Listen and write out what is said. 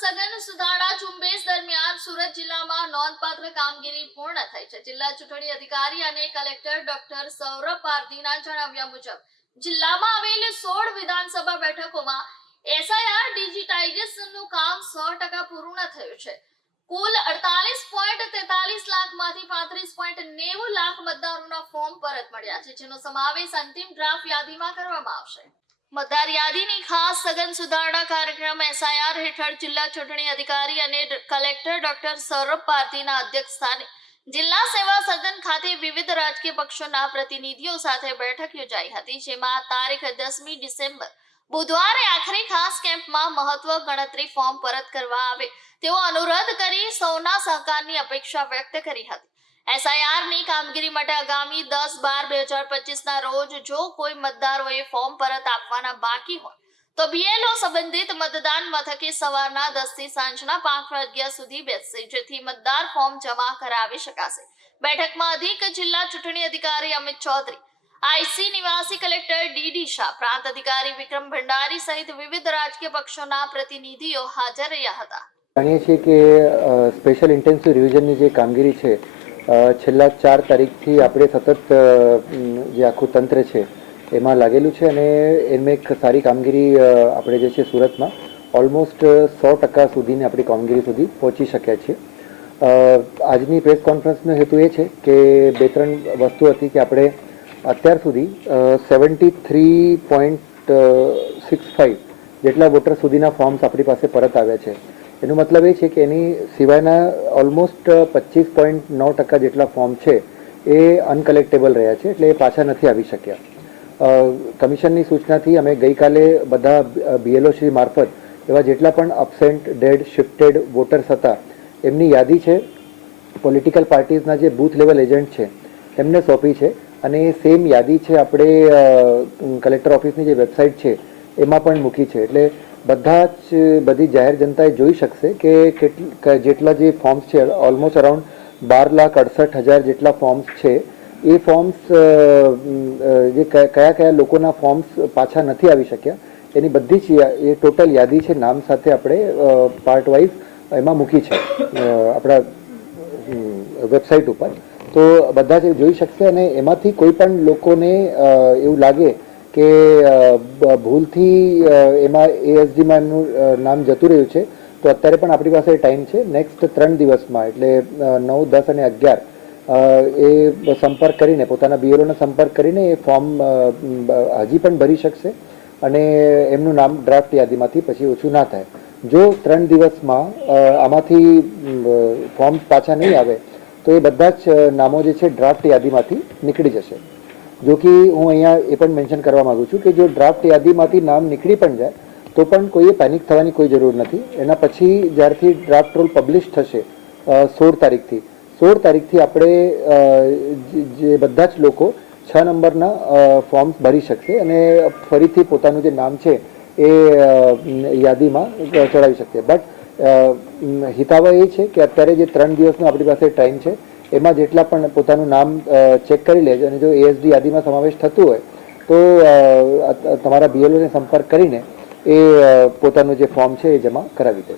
સઘન સુધારા ઝુંબેશ દરમિયાન સુરત જિલ્લામાં નોંધપાત્ર કામગીરી પૂર્ણ થઈ છે. જિલ્લા ચૂંટણી અધિકારી અને કલેક્ટર ડોક્ટર સૌરભ પારધીના જણાવ્યા મુજબ, જિલ્લામાં આવેલ સોળ વિધાનસભા બેઠકોમાં એસઆઈઆર ડિજિટાઇઝેશનનું કામ સો ટકા પૂર્ણ થયું છે. કુલ અડતાલીસ પોઈન્ટ તેતાલીસ લાખમાંથી પાંત્રીસ પોઈન્ટ નેવું લાખ મતદારોના ફોર્મ પરત મળ્યા છે, જેનો સમાવેશ અંતિમ ડ્રાફ્ટ યાદીમાં કરવામાં આવશે. મતદાર ખાસ સઘન સુધારણા કાર્યક્રમ એસઆઈઆર હેઠળ જિલ્લા ચૂંટણી અધિકારી અને કલેક્ટર ડોક્ટર સૌરભ પારધીના અધ્યક્ષસ્થાને જિલ્લા સેવા સદન ખાતે વિવિધ રાજકીય પક્ષોના પ્રતિનિધિઓ સાથે બેઠક યોજાઈ હતી, જેમાં તારીખ દસમી ડિસેમ્બર, બુધવારે આખરી ખાસ કેમ્પમાં મહત્વ ગણતરી ફોર્મ પરત કરવા આવે તેવો અનુરોધ કરી સૌના સહકારની અપેક્ષા વ્યક્ત કરી હતી. એસઆઈઆરની કામગીરી માટે આગામી દસ બાર બે હજાર પચીસના રોજ જો કોઈ મતદારોએ ફોર્મ પરત આપવાના બાકી હોય, તો બીએલઓ સંબંધિત મતદાન મથકે સવારના દસથી સાંજના પાંચ વાગ્યા સુધી બેસશે, જેથી મતદાર ફોર્મ જમા કરાવી શકાશે. બેઠકમાં અધિક જિલ્લા ચૂંટણી અધિકારી અમિત ચૌધરી આઈસી નિવાસી કલેક્ટર ડીડી શાહ, પ્રાંત અધિકારી વિક્રમ ભંડારી સહિત વિવિધ રાજકીય પક્ષોના પ્રતિનિધિઓ હાજર રહ્યા હતા. જાણીએ છીએ કે સ્પેશિયલ ઇન્ટેન્સિવ રિવિઝનની જે કામગીરી છે છેલ્લા ચાર તારીખથી આપણે સતત જે આખું તંત્ર છે, એમાં લાગેલું છે અને એમાં એક સારી કામગીરી આપણે જે છે સુરતમાં, ઓલમોસ્ટ સો ટકા સુધીની આપણી કામગીરી સુધી પહોંચી શક્યા છીએ. આજની પ્રેસ કોન્ફરન્સનો હેતુ એ છે કે બે ત્રણ વસ્તુ હતી કે આપણે અત્યાર સુધી seventy three point six five જેટલા વોટર સુધીના ફોર્મ્સ આપણી પાસે પરત આવ્યા છે. એનો મતલબ એ છે કે એની સિવાયના ઓલમોસ્ટ પચીસ પોઈન્ટ નવ ટકા જેટલા ફોર્મ છે એ અનકલેક્ટેબલ રહ્યા છે, એટલે એ પાછા નથી આવી શક્યા. કમિશનની સૂચનાથી અમે ગઈકાલે બધા બીએલઓ શ્રી મારફત એવા જેટલા પણ અબસેન્ટ ડેડ શિફ્ટેડ વોટર્સ હતા, એમની યાદી છે પોલિટિકલ પાર્ટીઝના જે બૂથ લેવલ એજન્ટ છે, એમને સોંપી છે, અને એ સેમ યાદી છે આપણે કલેક્ટર ઓફિસની જે વેબસાઇટ છે, એમાં પણ મૂકી છે. એટલે બધા જ બધી જાહેર જનતાએ જોઈ શકશે કે જેટલા જે ફોર્મ્સ છે ઓલમોસ્ટ અરાઉન્ડ બાર લાખ અડસઠ હજાર જેટલા ફોર્મ્સ છે. એ ફોર્મ્સ જે કયા કયા લોકોના ફોર્મ્સ પાછા નથી આવી શક્યા, એની બધી જ એ ટોટલ યાદી છે નામ સાથે આપણે પાર્ટ વાઇઝ એમાં મૂકી છે આપણા વેબસાઇટ ઉપર. તો બધા જ જોઈ શકશે અને એમાંથી કોઈ પણ લોકોને એવું લાગે કે ભૂલથી એમાં એએસડીમાં એમનું નામ જતું રહ્યું છે, તો અત્યારે પણ આપણી પાસે ટાઈમ છે. નેક્સ્ટ ત્રણ દિવસમાં, એટલે નવ, દસ અને અગિયાર એ સંપર્ક કરીને, પોતાના બીએલઓનો સંપર્ક કરીને એ ફોર્મ હજી પણ ભરી શકશે અને એમનું નામ ડ્રાફ્ટ યાદીમાંથી પછી ઓછું ના થાય. જો ત્રણ દિવસમાં આમાંથી ફોર્મ પાછા નહીં આવે, તો એ બધા જ નામો જે છે, ડ્રાફ્ટ યાદીમાંથી નીકળી જશે. જો કે હું અહીંયા એ પણ મેન્શન કરવા માગું છું કે જો ડ્રાફ્ટ યાદીમાંથી નામ નીકળી પણ જાય, તો પણ કોઈએ પેનિક થવાની કોઈ જરૂર નથી. એના પછી જ્યારથી ડ્રાફ્ટ રોલ પબ્લિશ થશે સોળ તારીખથી સોળ તારીખથી આપણે જે- બધા જ લોકો છ નંબરના ફોર્મ્સ ભરી શકશે અને ફરીથી પોતાનું જે નામ છે એ યાદીમાં ચડાવી શકશે. બટ હિતાવહ એ છે કે અત્યારે જે ત્રણ દિવસનો આપણી પાસે ટાઈમ છે એમાં જેટલા પણ પોતાનું નામ ચેક કરી લેજો અને જો એએસડી યાદીમાં સમાવેશ થતું હોય, તો તમારા બીએલઓને સંપર્ક કરીને એ પોતાનું જે ફોર્મ છે એ જમા કરાવી દે.